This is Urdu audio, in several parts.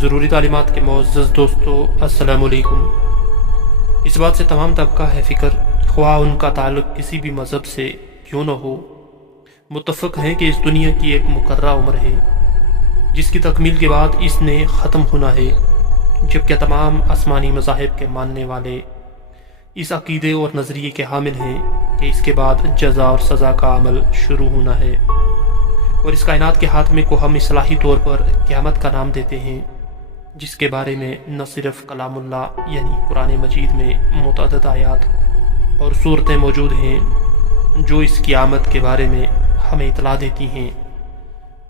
ضروری تعلیمات کے معزز دوستو السلام علیکم۔ اس بات سے تمام طبقہ ہے فکر، خواہ ان کا تعلق کسی بھی مذہب سے کیوں نہ ہو، متفق ہیں کہ اس دنیا کی ایک مقررہ عمر ہے جس کی تکمیل کے بعد اس نے ختم ہونا ہے، جبکہ تمام آسمانی مذاہب کے ماننے والے اس عقیدے اور نظریے کے حامل ہیں کہ اس کے بعد جزا اور سزا کا عمل شروع ہونا ہے، اور اس کائنات کے خاتمے کو ہم اصطلاحی طور پر قیامت کا نام دیتے ہیں، جس کے بارے میں نہ صرف کلام اللہ یعنی قرآن مجید میں متعدد آیات اور صورتیں موجود ہیں جو اس قیامت کے بارے میں ہمیں اطلاع دیتی ہیں،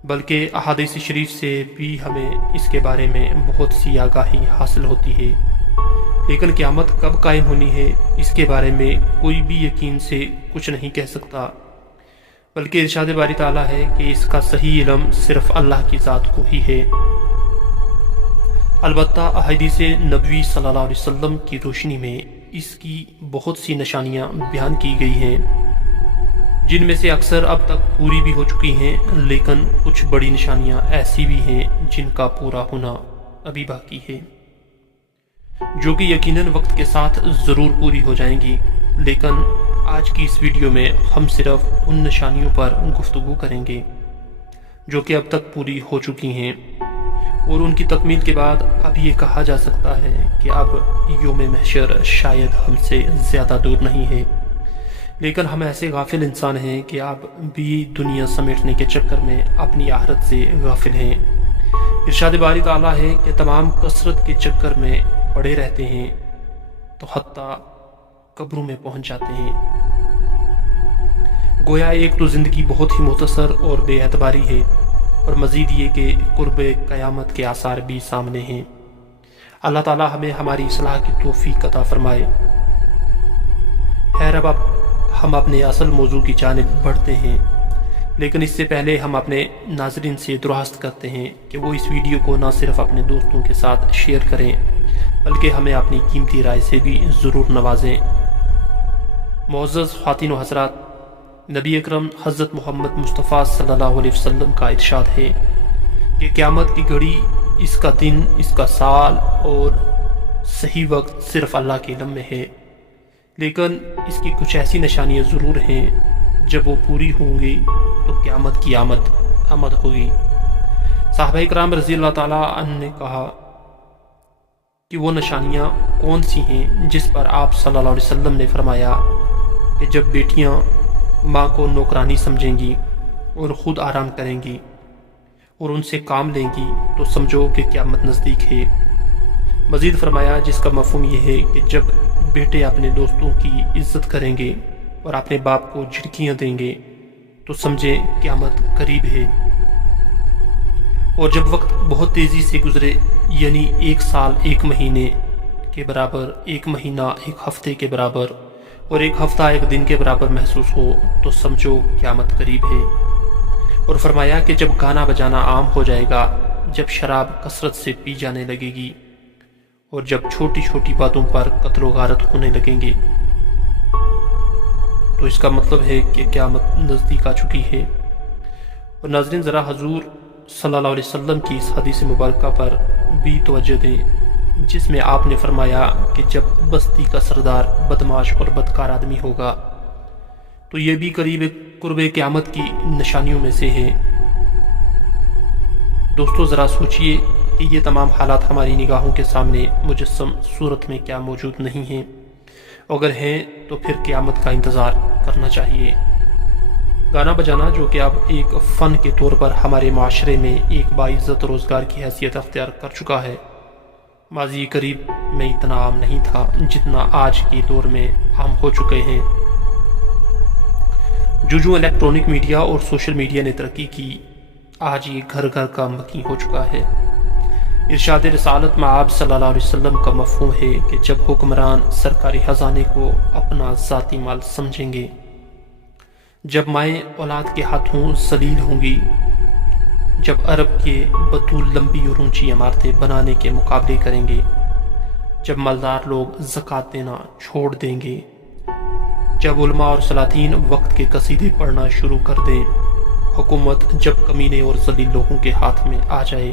بلکہ احادیث شریف سے بھی ہمیں اس کے بارے میں بہت سی آگاہی حاصل ہوتی ہے۔ لیکن قیامت کب قائم ہونی ہے اس کے بارے میں کوئی بھی یقین سے کچھ نہیں کہہ سکتا، بلکہ ارشاد باری تعالیٰ ہے کہ اس کا صحیح علم صرف اللہ کی ذات کو ہی ہے۔ البتہ احادیث نبوی صلی اللہ علیہ وسلم کی روشنی میں اس کی بہت سی نشانیاں بیان کی گئی ہیں، جن میں سے اکثر اب تک پوری بھی ہو چکی ہیں، لیکن کچھ بڑی نشانیاں ایسی بھی ہیں جن کا پورا ہونا ابھی باقی ہے، جو کہ یقیناً وقت کے ساتھ ضرور پوری ہو جائیں گی۔ لیکن آج کی اس ویڈیو میں ہم صرف ان نشانیوں پر گفتگو کریں گے جو کہ اب تک پوری ہو چکی ہیں، اور ان کی تکمیل کے بعد اب یہ کہا جا سکتا ہے کہ اب یوم محشر شاید ہم سے زیادہ دور نہیں ہے۔ لیکن ہم ایسے غافل انسان ہیں کہ اب بھی دنیا سمیٹنے کے چکر میں اپنی آخرت سے غافل ہیں۔ ارشاد باری تعالیٰ ہے کہ تمام کثرت کے چکر میں پڑے رہتے ہیں تو حتیٰ قبروں میں پہنچ جاتے ہیں۔ گویا ایک تو زندگی بہت ہی مختصر اور بے اعتباری ہے، اور مزید یہ کہ قرب قیامت کے آثار بھی سامنے ہیں۔ اللہ تعالی ہمیں ہماری اصلاح کی توفیق عطا فرمائے۔ خیر، اب ہم اپنے اصل موضوع کی جانب بڑھتے ہیں، لیکن اس سے پہلے ہم اپنے ناظرین سے درخواست کرتے ہیں کہ وہ اس ویڈیو کو نہ صرف اپنے دوستوں کے ساتھ شیئر کریں بلکہ ہمیں اپنی قیمتی رائے سے بھی ضرور نوازیں۔ معزز خواتین و حضرات، نبی اکرم حضرت محمد مصطفیٰ صلی اللہ علیہ وسلم کا ارشاد ہے کہ قیامت کی گھڑی، اس کا دن، اس کا سال اور صحیح وقت صرف اللہ کے علم میں ہے، لیکن اس کی کچھ ایسی نشانیاں ضرور ہیں جب وہ پوری ہوں گی تو قیامت کی آمد ہوگی۔ صحابہ کرام رضی اللہ تعالیٰ عنہ نے کہا کہ وہ نشانیاں کون سی ہیں، جس پر آپ صلی اللہ علیہ وسلم نے فرمایا کہ جب بیٹیاں ماں کو نوکرانی سمجھیں گی اور خود آرام کریں گی اور ان سے کام لیں گی تو سمجھو کہ قیامت نزدیک ہے۔ مزید فرمایا جس کا مفہوم یہ ہے کہ جب بیٹے اپنے دوستوں کی عزت کریں گے اور اپنے باپ کو جھڑکیاں دیں گے تو سمجھیں قیامت قریب ہے، اور جب وقت بہت تیزی سے گزرے، یعنی ایک سال ایک مہینے کے برابر، ایک مہینہ ایک ہفتے کے برابر اور ایک ہفتہ ایک دن کے برابر محسوس ہو تو سمجھو قیامت قریب ہے۔ اور فرمایا کہ جب گانا بجانا عام ہو جائے گا، جب شراب کثرت سے پی جانے لگے گی، اور جب چھوٹی چھوٹی باتوں پر قتل و غارت ہونے لگیں گے، تو اس کا مطلب ہے کہ قیامت نزدیک آ چکی ہے۔ اور ناظرین، ذرا حضور صلی اللہ علیہ وسلم کی اس حدیث مبارکہ پر بھی توجہ دیں، جس میں آپ نے فرمایا کہ جب بستی کا سردار بدمعاش اور بدکار آدمی ہوگا تو یہ بھی قرب قیامت کی نشانیوں میں سے ہے۔ دوستو، ذرا سوچئے کہ یہ تمام حالات ہماری نگاہوں کے سامنے مجسم صورت میں کیا موجود نہیں ہیں؟ اگر ہیں تو پھر قیامت کا انتظار کرنا چاہیے۔ گانا بجانا، جو کہ اب ایک فن کے طور پر ہمارے معاشرے میں ایک باعزت روزگار کی حیثیت اختیار کر چکا ہے، ماضی قریب میں اتنا عام نہیں تھا جتنا آج کے دور میں عام ہو چکے ہیں۔ جو الیکٹرونک میڈیا اور سوشل میڈیا نے ترقی کی، آج یہ گھر گھر کا مکی ہو چکا ہے۔ ارشاد رسالت مآب صلی اللہ علیہ وسلم کا مفہوم ہے کہ جب حکمران سرکاری خزانے کو اپنا ذاتی مال سمجھیں گے، جب مائیں اولاد کے ہاتھوں ذلیل ہوں گی، جب عرب کے بدو لمبی اور اونچی عمارتیں بنانے کے مقابلے کریں گے، جب مالدار لوگ زکوٰۃ دینا چھوڑ دیں گے، جب علماء اور سلاطین وقت کے قصیدے پڑھنا شروع کر دیں، حکومت جب کمینے اور ذلیل لوگوں کے ہاتھ میں آ جائے،